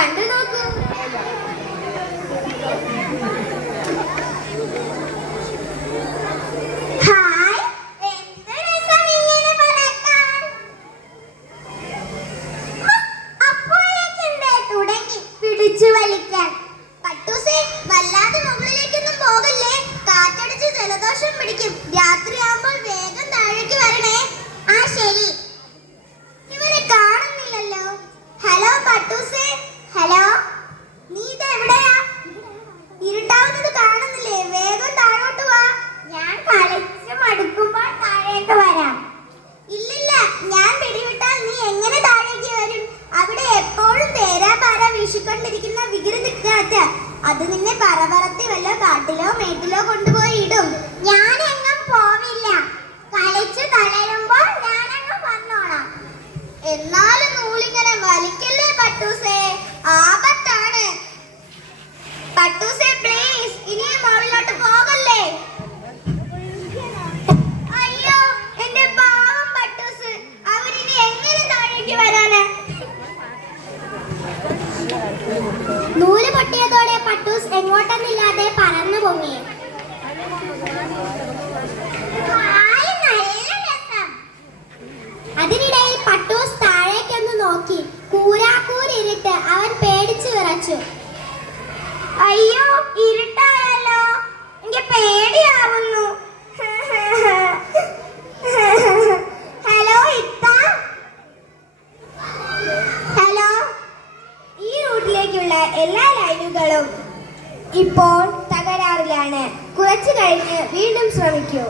കണ്ടു നോക്കൂ. വല്ലാതെ മുകളിലേക്കൊന്നും പോകല്ലേ, കാറ്റടിച്ച് ജലദോഷം പിടിക്കും. രാത്രിയാകുമ്പോൾ വേഗം താഴേക്ക് വരണേ. ആ ശരി. ഇവരെ കാണുന്നില്ലല്ലോ. ഹലോ പട്ടൂസേ, ഹലോ, നീ ഇത് എവിടെയാ? ഇരുട്ടാവുന്നത് കാണുന്നില്ലേ? വേഗം താഴോട്ട് വാ. ഞാൻ കളിച്ച് മടുക്കുമ്പോൾ താഴേക്ക് വരാം. ഇല്ലില്ല, ഞാൻ പിടിവിട്ടാൽ നീ എങ്ങനെ താഴേക്ക് വരും? അവിടെ എപ്പോഴും തേരാപാര വീശിക്കൊണ്ടിരിക്കുന്ന വികൃതിക്കാറ്റ്. അത് നിന്നെ പറവറത്തി വല്ല കാട്ടിലോ മേട്ടിലോ കൊണ്ടുപോയി ഇടും. ഞാനെങ്ങും പോവില്ല. കളിച്ചു തളരുമ്പോൾ ഞാനങ്ങ് വന്നോളാം. എന്നാലും നൂലിങ്ങനെ വലിക്കല്ലേ പട്ടൂസേ, ആപത്താണ്. പട്ടൂസേ പ്ലീസ്, ഇനിയും മുകളിലോട്ട് പോകല്ലേ. അയ്യോ എന്റെ പാവം പട്ടൂസ്, അവരിനി എങ്ങനെ താഴേക്ക് വരാന്? നൂല് പൊട്ടിയതോടെ പട്ടൂസ് എങ്ങോട്ടെന്നില്ലാതെ പറന്നു പൊങ്ങി. അതിനിടയിൽ പട്ടൂസ് താഴേക്കൊന്ന് നോക്കി. കൂരാക്കൂരിരുട്ട്. അവൻ പേടിച്ചു വിറച്ചു. അയ്യോ ഇരുട്ടായല്ലോ, എനിക്ക് പേടിയാവുന്നു. ഹലോ ഇത്ത, ഹലോ. ഈ റൂട്ടിലേക്കുള്ള എല്ലാ ലൈനുകളും ഇപ്പോൾ തകരാറിലാണ്. കുറച്ചു കഴിഞ്ഞ് വീണ്ടും ശ്രമിക്കൂ.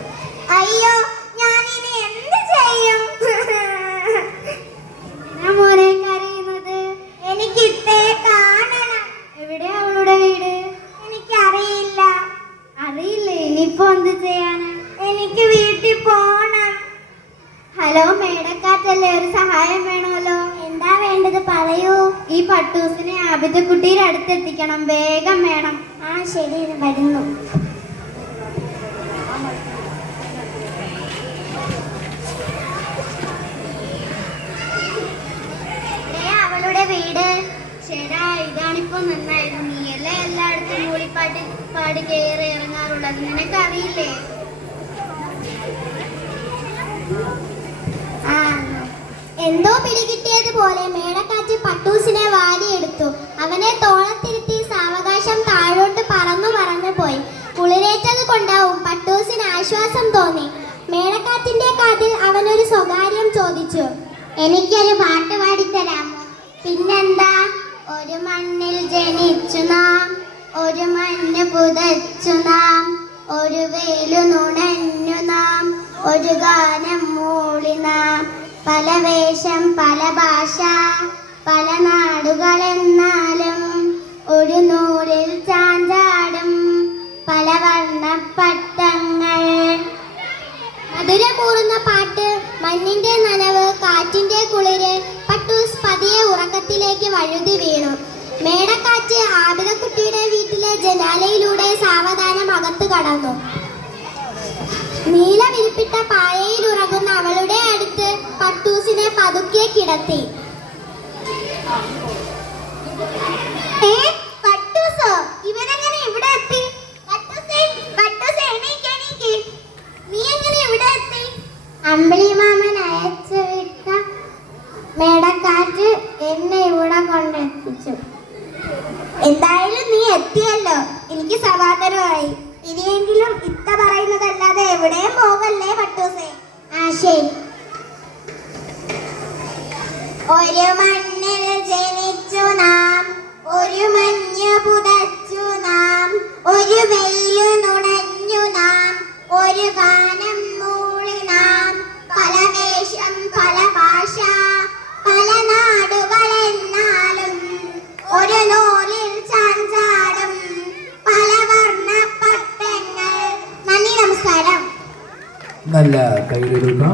അയ്യോ ഞാനിനി എന്ത് ചെയ്യും? മോനെ കരയുന്നത്? എനിക്ക് ഇത്തേ കാണണം. എവിടെയാ അവളുടെ വീട്? എനിക്കറിയില്ല. അറിയില്ലേ? ഇനിയിപ്പോ എന്ത് ചെയ്യാനാ? എനിക്ക് വീട്ടിൽ പോണം. ഹലോ മേടക്കാറ്റല്ലേ, ഒരു സഹായം വേണമല്ലോ. എന്താ വേണ്ടത് പറയൂ. ഈ പട്ടൂസിനെ ആബിദക്കുട്ടിയുടെ അടുത്തെത്തിക്കണം, വേഗം വേണം. ആ ശരി, വരുന്നു. അവളുടെ വീട്? ചേടാ ഇതാണിപ്പോ നന്നായിരുന്നു. നീയല്ലേ എല്ലായിടത്തും മൂളിപ്പാട്ട് പാടി കയറി ഇറങ്ങാറുള്ളത്, നിനക്കറിയില്ലേ? എന്തോ പിടികിട്ടിയതുപോലെ മേടക്കാറ്റ് പട്ടൂസിനെ വാരിയെടുത്തു. അവനെ തോളത്തിരുത്തി സാവകാശം താഴോട്ട് പറന്നു പോയി. കുളിരേറ്റത് കൊണ്ടാവും പട്ടൂസിന് ആശ്വാസം തോന്നി. മേടക്കാറ്റിന്റെ കാതിൽ അവനൊരു സ്വകാര്യം ചോദിച്ചു. എനിക്കൊരു പാട്ട് പാടിത്തരാമോ? പിന്നെന്താ. ഒരു മണ്ണിൽ ജനിച്ചു നാം, ഒരു മണ്ണ് പുതച്ചു നാം, ഒരു വെയിലു നുണഞ്ഞു നാം, ഒരു ഗാനം മൂളി നാം. പല വേഷം പല ഭാഷ പല നാടുകളെന്നാലും ഒരു നൂലിൽ ചാഞ്ചാടും പല വർണ്ണപ്പട്ടങ്ങൾ. മധുരമൂറുന്ന പാട്ട്, മഞ്ഞിന്റെ നനവ്, കാറ്റിന്റെ കുളിര്. പട്ടൂസ് പതിയെ ഉറക്കത്തിലേക്ക് വഴുതി വീണു. മേടക്കാറ്റ് ആബിദക്കുട്ടിയുടെ വീട്ടിലെ ജനാലയിലൂടെ സാവധാനം അകത്ത് കടന്നു. നീല വിരിപ്പിട്ട പായയിൽ ഉറങ്ങുന്ന അവളുടെ അടുത്ത് പട്ടൂസിനെ പതുക്കെ കിടത്തി. പട്ടൂസോ, ഇവനെങ്ങനെ ഇവിടെ എത്തി? നീ എങ്ങനെ ഇവിടെ എത്തി? അമ്പിളി മാമൻ അയച്ചു വിട്ട മേടക്കാറ്റ് എന്നെ ഇവിടെ കൊണ്ടെത്തിച്ചു. എന്തായാലും നീ എത്തിയല്ലോ, എനിക്ക് സമാധാനമായി. ഇനിയെങ്കിലും ഇത്ത പറയുന്നതല്ലാതെ എവിടെയും പോകല്ലേ പട്ടൂസേ. ആ ശരി. ഒരു മണ്ണിൽ ജനിച്ചു നാം, ഒരു മഞ്ഞ് പുതച്ചു നാം, ഒരു വെയിലു നുണഞ്ഞു നാം, ഒരു ഗാനം മൂളി നാം. പല വേഷം പല ഭാഷ പല നാടുകളെന്നാലും ഒരു നൂലിൽ ചാഞ്ചാടും പല വർണ്ണപ്പട്ടങ്ങൾ. നന്ദി, നമസ്കാരം. നല്ല കൈയിലുള്ള